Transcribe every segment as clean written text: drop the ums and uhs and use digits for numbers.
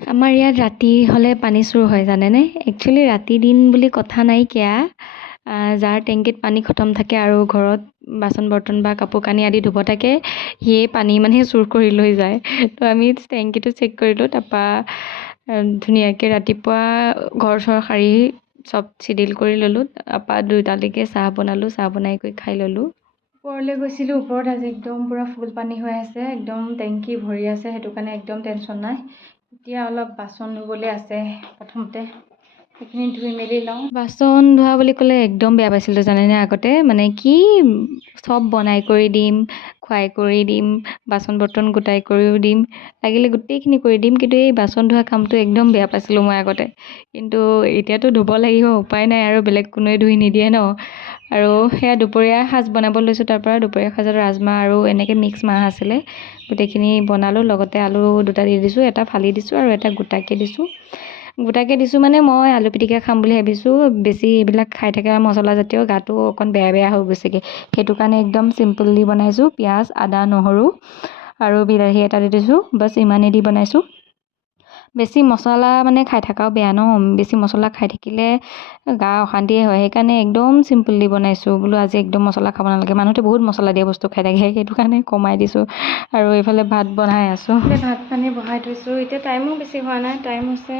আমাৰ ইয়াত ৰাতি হ'লে পানী চুৰ হয় জানেনে? একচুৱেলি ৰাতি দিন বুলি কথা নাইকিয়া। যাৰ টেংকিত পানী খতম থাকে আৰু ঘৰত বাচন বৰ্তন বা কাপোৰ কানি আদি ধুব থাকে, সিয়ে পানী মানে চুৰ কৰি লৈ যায়। তো আমি টেংকিটো চেক কৰিলোঁ, তাৰপৰা ধুনীয়াকৈ ৰাতিপুৱা ঘৰ চৰ সাৰি চব চিডিল কৰি ল'লোঁ। তাৰপৰা 2টালৈকে চাহ বনালোঁ, চাহ বনাই কৰি খাই ল'লোঁ। ওপৰলৈ গৈছিলোঁ, ওপৰত আজি একদম পূৰা ফুল পানী হৈ আছে, একদম টেংকি ভৰি আছে, সেইটো কাৰণে একদম টেনশ্যন নাই। এতিয়া অলপ বাচন ধুবলৈ আছে, প্ৰথমতে সেইখিনি ধুই মেলি লওঁ। বাচন ধোৱা বুলি ক'লে একদম বেয়া পাইছিলোঁ জানেনে আগতে, মানে কি চব বনাই কৰি দিম, খুৱাই কৰি দিম, বাচন বৰ্তন গোটাই কৰিও দিম, লাগিলে গোটেইখিনি কৰি দিম, কিন্তু এই বাচন ধোৱা কামটো একদম বেয়া পাইছিলোঁ মই আগতে। কিন্তু এতিয়াতো ধুব লাগিব, উপায় নাই আৰু, বেলেগ কোনোৱে ধুই নিদিয়ে ন। আৰু সেয়া দুপৰীয়া সাজ বনাব লৈছোঁ। তাৰপৰা দুপৰীয়া সাজত ৰাজমাহ আৰু এনেকৈ মিক্স মাছ আছিলে, গোটেইখিনি বনালোঁ। লগতে আলু 2টা দি দিছোঁ, এটা ফালি দিছোঁ আৰু এটা গোটাকৈ দিছোঁ। গোটাকৈ দিছোঁ মানে মই আলু পিটিকা খাম বুলি ভাবিছোঁ। বেছি এইবিলাক খাই থকা মছলাজাতীয় গাটো অকণ বেয়া বেয়া হৈ গৈছেগৈ, সেইটো কাৰণে একদম চিম্পলি বনাইছোঁ। পিঁয়াজ, আদা, নহৰু আৰু বিলাহী এটা দি দিছোঁ, বাছ ইমানেই দি বনাইছোঁ। বেছি মছলা মানে খাই থকাও বেয়া ন, বেছি মছলা খাই থাকিলে গা অশান্তিয়ে হয়, সেইকাৰণে একদম চিম্পলি বনাইছোঁ। বোলো আজি একদম মছলা খাব নালাগে, মানুহতে বহুত মছলা দিয়া বস্তু খাই থাকে, সেইটো কাৰণে কমাই দিছোঁ। আৰু এইফালে ভাত বনাই আছোঁ, ভাত পানী বহাই থৈছোঁ। এতিয়া টাইমো বেছি হোৱা নাই, টাইম হৈছে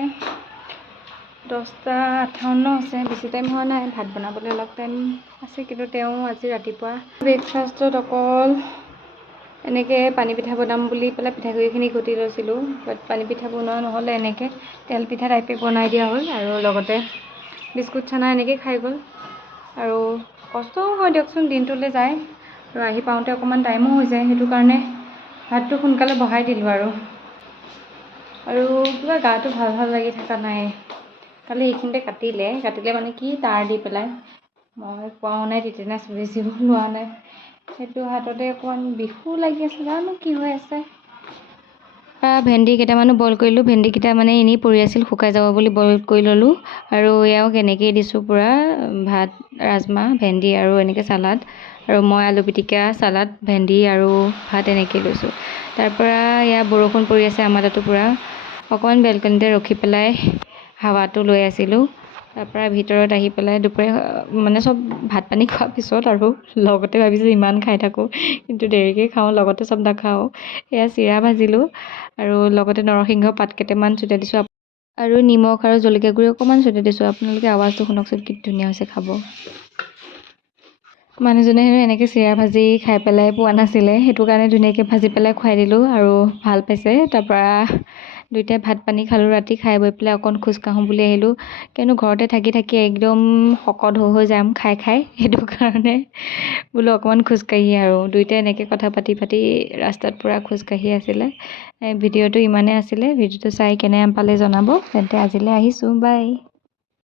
10:58 হৈছে, বেছি টাইম হোৱা নাই। ভাত বনাবলৈ অলপ টাইম আছে, কিন্তু তেওঁ আজি ৰাতিপুৱা ব্ৰেকফাষ্টত অকল এনেকৈ পানী পিঠা বনাম বুলি পেলাই পিঠাগুড়িখিনি ঘুটি লৈছিলোঁ, বাট পানী পিঠা বনোৱা নহ'লে, এনেকৈ তেল পিঠা টাইপে বনাই দিয়া হ'ল। আৰু লগতে বিস্কুট চানা এনেকৈ খাই গ'ল। আৰু কষ্টও হয় দিয়কচোন, দিনটোলৈ যায় আৰু আহি পাওঁতে অকণমান টাইমো হৈ যায়, সেইটো কাৰণে ভাতটো সোনকালে বহাই দিলোঁ। আৰু কিবা গাটো ভাল ভাল লাগি থকা নাই। কালি এইখিনিতে কাটিলে মানে কি তাঁৰ দি পেলাই, মই পোৱাও নাই, টিটেনাছ বেজিও লোৱা নাই। সেইটো হাততে অকণমান বিষো লাগি আছে, জানো কি হৈ আছে। ভেন্দি কেইটামানো বইল কৰিলোঁ, ভেন্দিকেইটা মানে এনেই পৰি আছিল, শুকাই যাব বুলি বইল কৰি ল'লোঁ। আৰু এয়াও কেনেকৈ দিছোঁ পূৰা ভাত, ৰাজমাহ, ভেন্দি আৰু এনেকৈ চালাড, আৰু মই আলু পিটিকা, চালাড, ভেন্দি আৰু ভাত এনেকৈ লৈছোঁ। তাৰপৰা এয়া বৰষুণ পৰি আছে আমাৰ তাতো পূৰা। অকণমান বেলকনিতে ৰখি পেলাই হাৱাটো লৈ আছিলোঁ। তাৰপৰা ভিতৰত আহি পেলাই দুপৰীয়া মানে চব ভাত পানী খোৱাৰ পিছত আৰু লগতে ভাবিছোঁ ইমান খাই থাকোঁ, কিন্তু দেৰিকৈ খাওঁ, লগতে চব নাখাওঁ। এয়া চিৰা ভাজিলোঁ আৰু লগতে নৰসিংহ পাত কেইটামান ছটিয়াই দিছোঁ, আৰু নিমখ আৰু জলকীয়া গুড়ি অকণমান ছটিয়াই দিছোঁ। আপোনালোকে আৱাজটো শুনকচোন, কি ধুনীয়া হৈছে খাব। মানুহজনে হেনো এনেকৈ চিৰা ভাজি খাই পেলাই পোৱা নাছিলে, সেইটো কাৰণে ধুনীয়াকৈ ভাজি পেলাই খুৱাই দিলোঁ আৰু ভাল পাইছে। তাৰপৰা দুইটাই ভাত পানী খালোঁ, ৰাতি খাই বৈ পেলাই অকণ খোজকাঢ়োঁ বুলি আহিলোঁ, কিয়নো ঘৰতে থাকি থাকি একদম শকত হৈ যাম খাই খাই, সেইটো কাৰণে বোলো অকণমান খোজকাঢ়ি আৰু দুইটাই এনেকৈ কথা পাতি পাতি ৰাস্তাত পূৰা খোজকাঢ়ি আছিলে। ভিডিঅ'টো ইমানেই আছিলে, ভিডিঅ'টো চাই কেনে পালে জনাব। তেন্তে আজিলৈ আহিছোঁ, বাই।